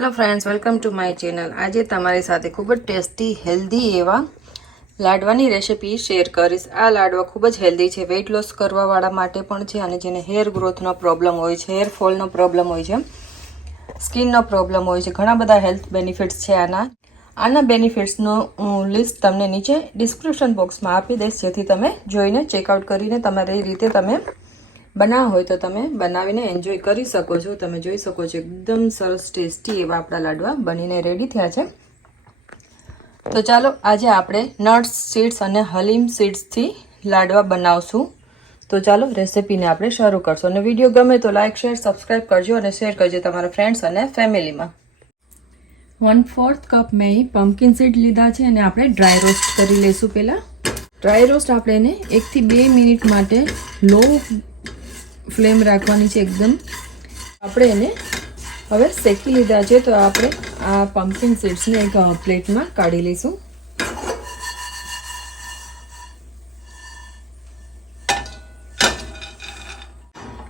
Hello friends, welcome to my channel. आज तमारी साथे खूब ज टेस्टी हेल्धी एवा लाडवानी रेसिपी शेर करीश। आ लाडवा खूब ज हेल्धी है, वेट लॉस करवा वाळा माटे पण छे अने जेने हेर ग्रोथनो प्रॉब्लम होय छे, हेर फॉलनो प्रॉब्लम होय छे, स्किननो प्रॉब्लम होय छे, घणा बधा हेल्थ बेनिफिट्स छे आना बेनिफिट्सनो लिस्ट तमने नीचे डिस्क्रिप्शन बॉक्स में आपी दईश, जेथी तमे जोईने चेकआउट करीने तमारी रीते तमे बनाव होय तो तमे बनावीने एन्जॉय करी सको छो। तमे जोई सको छो एकदम सरस टेस्टी एवा आपड़ा लाडवा बनीने रेडी थया छे। तो चालो आज आपणे नट्स, सीड्स अने हलीम सीड्स थी लाडवा बनावशुं। तो चालो रेसिपी ने आपणे शरू करशुं अने विडियो गमे तो लाइक शेर सब्सक्राइब करजो अने शेर करजो तमारा फ्रेंड्स अने फेमिली में। 1/4 कप में पम्पकिन सीड लीधा छे अने आपणे ड्राय रोस्ट करी लेशुं। पहेला ड्राय रोस्ट आपणे एने 1 થી 2 मिनिट माटे लो फ्लेम राखवानी छे एकदम। आपणे एने हवे शेकी लीधा छे तो आपणे आ पम्पकिन सीड्स ने एक प्लेट में काढी लईशुं।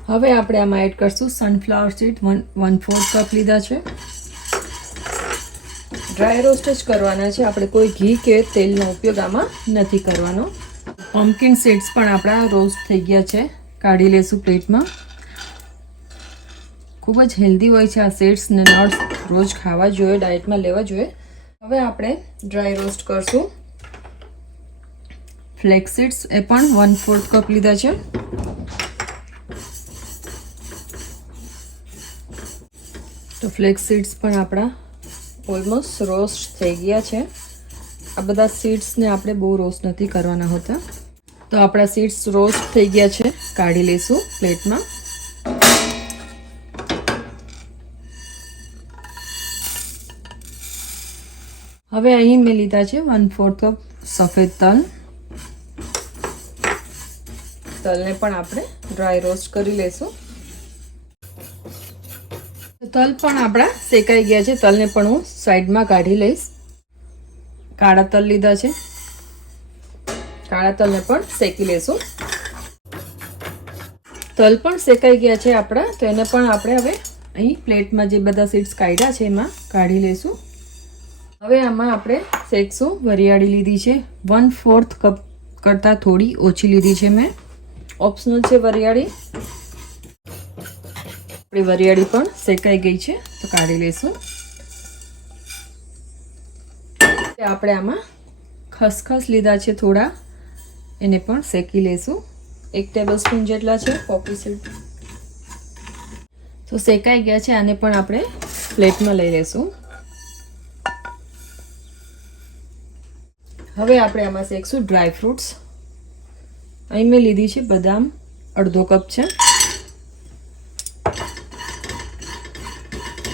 हवे आपणे आमां एड करशुं सनफ्लावर सीड 1/4 कप लीधा छे। ड्राय रोस्ट ज करवाना छे, आपणे कोई घी के तेलनो उपयोग आमां नथी करवानो। पम्पकिन सीड्स पण आपणा रोस्ट थई गया छे, काढी लेशुं प्लेट में। खूब ज हेल्धी होय छे आ सीड्स ने नट्स, रोज खावा जोईए, डाइट में लेवा जोईए। हवे आपणे ड्राय रोस्ट करशुं फ्लेक्स सीड्स, ए पण 1/4 कप लीधा छे। तो फ्लेक्स सीड्स पण आपणा ऑलमोस्ट रोस्ट थई गया छे। आ बधा सीड्स ने आपणे बहु रोस्ट नथी करवाना होता। तो आपणा सीड्स रोस्ट थई गया छे, काढी लेशुं प्लेट में। हवे अहीं मैं लीधा छे 1/4 कप सफेद तल। तलने पण आपणे ड्राय रोस्ट करी लेशुं। तल पण आपणा शेकाई गया छे, तलने पण हूँ साइड में काढी लईश। काळा तल लीधा छे, काळा तलने पण शेकी लेशुं। तल पण शेकाई गया छे आपणा, तो एने पण आपणे हवे अहीं प्लेट में जे बधा सीड्स काढ्या छे एमां काढी लेशुं। हवे आमां आपणे शेकशुं वरियाળી लीधी छे 1/4 कप करता थोड़ी ओછી लीधी छे मैं, ऑप्शनल छे वरियाળી। आपणी वरियाળી पण शेकाई गई छे तो काढी लेशुं। आपणे आमां खसखस लीधा छे थोड़ा, एने पण शेकी लेशुं। 1 टेबलस्पून जेटला छे पॉपी सीड। तो शेकाई गया छे, आने पण आपणे प्लेट में लई लेशुं। हवे आपणे आमां शेकशुं ड्राय फ्रूट्स। अहीं मैं लीधी छे बदाम, अर्धो कप छे।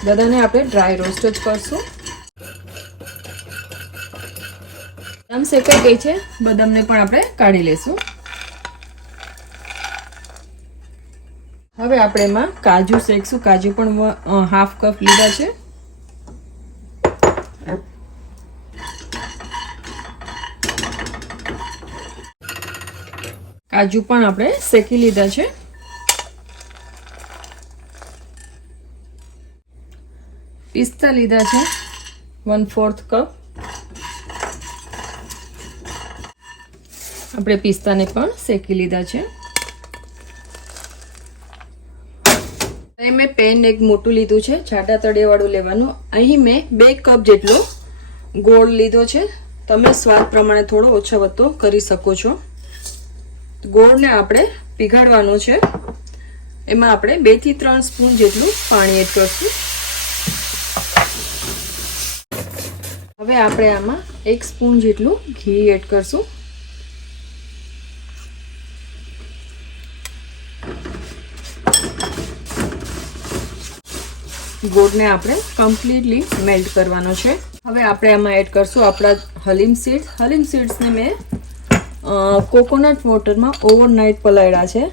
बधाने आपणे ड्राय रोस्ट ज करशुं। बदाम शेकाई गई छे, बदाम ने पण आपणे काढी लेशुं। हवे आपणे एमां काजू शेकशुं। काजू पण 1/2 कप लीधा छे। काजू पण आपणे शेकी लीधा छे। पिस्ता लीधा छे 1/4 कप। आपणे पिस्ता ने पण शेकी लीधा छे। मैं पेन एक मोटू लीधुं छे, छाटा तळियावाळुं लेवानुं। अहीं मैं 2 कप जेटलो गोळ लीधो छे। तमे स्वाद प्रमाणे थोड़ो ओछो वधतो करी सको छो। गोळने आपणे पीगाळवानो छे। एमां आपणे 2 થી 3 स्पून जेटલું पाणी एड करशुं। हवे आपणे आमां 1 स्पून जेटલું घी एड करशुं। गोळने आपणे कम्प्लीटली मेल्ट करवानो छे। हवे आपणे आमां एड करशुं आपणा हलीम सीड्स। हलीम सीड्स ने मैं कोकोनट वोटर में ओवरनाइट पलाळ्या छे।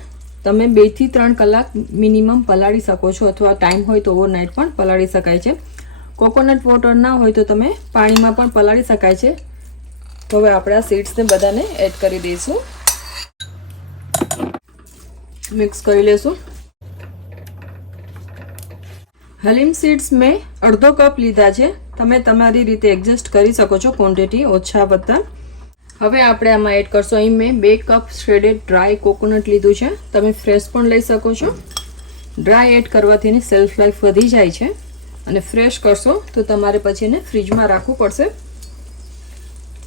तमे 2 થી 3 કલાક मिनिमम पलाળી सको छो, अथवा टाइम होय तो ओवरनाइट पण पलाળી शकाय छे। कोकोनट वोटर ना होय तो तमे पाणी में पण पलाળી शकाय छे। तो हवे आपणे आ सीड्स ने बधाने एड करी दईशुं। मिक्स करी लेशुं। હલીમ સીડ્સ મેં અડધો કપ લીધા છે. તમે તમારી રીતે એડજસ્ટ કરી શકો છો ક્વોન્ટિટી ઓછા વત્તા. હવે આપણે આમાં એડ કરશું. અહીં મેં 2 કપ શ્રેડેડ ડ્રાય કોકોનટ લીધું છે. તમે ફ્રેશ પણ લઈ શકો છો. ડ્રાય એડ કરવાથી એની સેલ્ફ લાઈફ વધી જાય છે અને ફ્રેશ કરશો તો તમારે પછી એને ફ્રીજમાં રાખવું પડશે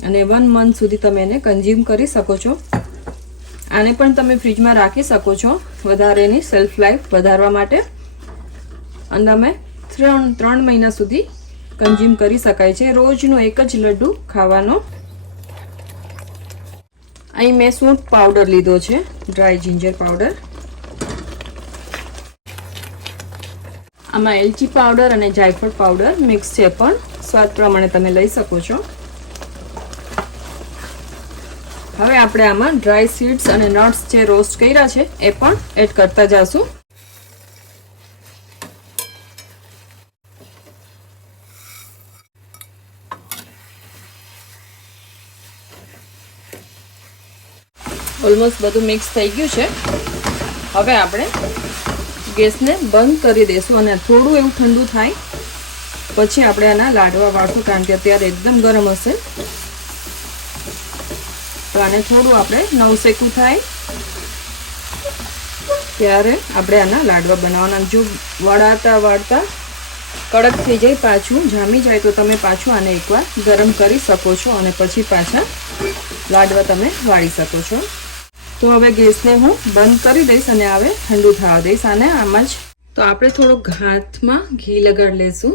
અને 1 મંથ સુધી તમે એને કન્ઝ્યુમ કરી શકો છો. આને પણ તમે ફ્રીજમાં રાખી શકો છો વધારે એની સેલ્ફ લાઈફ વધારવા માટે અને તમે 3 મહિના સુધી કન્ઝ્યુમ કરી શકાય છે. રોજનો એક જ લડ્ડુ ખાવાનો. અહીં મેં સૂંઠ પાવડર લીધો છે, ડ્રાય જિંજર પાવડર. આમાં એલચી પાવડર અને જાયફળ પાવડર મિક્સ છે, પણ સ્વાદ પ્રમાણે તમે લઈ શકો છો. હવે આપણે આમાં ડ્રાય સીડ્સ અને નટ્સ જે રોસ્ટ કર્યા છે એ પણ એડ કરતા જઈશું. ઓલમોસ્ટ બધું મિક્સ થઈ ગયું છે. હવે આપણે ગેસને બંધ કરી દઈશું અને થોડું એવું ઠંડુ થાય પછી આપણે આના લાડવા વાળશું, કારણ કે અત્યારે એકદમ ગરમ હશે. તો આને થોડું આપણે નવસેકું થાય ત્યારે આપણે આના લાડવા બનાવવાના. જો વાળતા કડક થઈ જાય, પાછું જામી જાય તો તમે પાછું આને એકવાર ગરમ કરી શકો છો અને પછી પાછા લાડવા તમે વાળી શકો છો. તો હવે ગેસને હું બંધ કરી દઈશ અને હવે ઠંડુ થવા દઈશ આને આમાં જ. તો આપણે થોડુંક હાથમાં ઘી લગાડી લઈશું.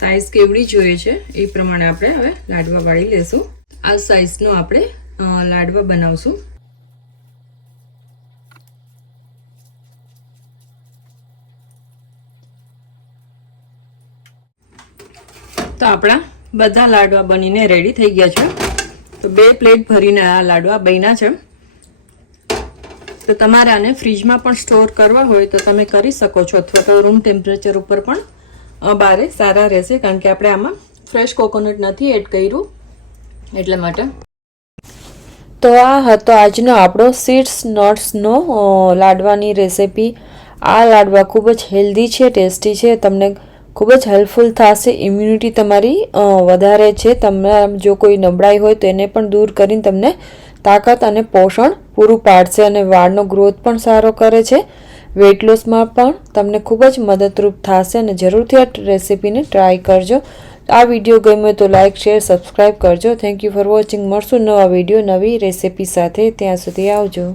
સાઈઝ કેવડી જોઈએ છે એ પ્રમાણે આપણે હવે લાડવા વાળી લેશું. આ સાઈઝનો આપણે લાડવા બનાવશું. તો આપણા બધા લાડવા બનીને રેડી થઈ ગયા છે. તો 2 પ્લેટ ભરીને આ લાડવા બન્યા છે. તો તમારે આને ફ્રીજમાં પણ સ્ટોર કરવા હોય તો તમે કરી શકો છો, અથવા તો રૂમ ટેમ્પરેચર ઉપર પણ બારે સારા રહેશે, કારણ કે આપણે આમાં ફ્રેશ કોકોનટ નથી એડ કર્યું એટલા માટે. તો આ હતો આજનો આપણો સીડ્સ નટ્સનો લાડવાની રેસિપી. આ લાડવા ખૂબ જ હેલ્ધી છે, ટેસ્ટી છે, તમને ખૂબ જ હેલ્પફુલ થશે. ઇમ્યુનિટી તમારી વધારે છે. તમારા જો કોઈ નબળાઈ હોય તો એને પણ દૂર કરીને તમને તાકાત અને પોષણ પૂરું પાડશે અને વાળનો ગ્રોથ પણ સારો કરે છે. વેઇટ લોસમાં પણ તમને ખૂબ જ મદદરૂપ થશે અને જરૂરથી આ રેસિપીને ટ્રાય કરજો. આ વિડીયો ગમ્યો તો લાઇક, શેર, સબસ્ક્રાઈબ કરજો. Thank you for watching. મળશું નવા વિડીયો નવી રેસિપી સાથે. ત્યાં સુધી આવજો.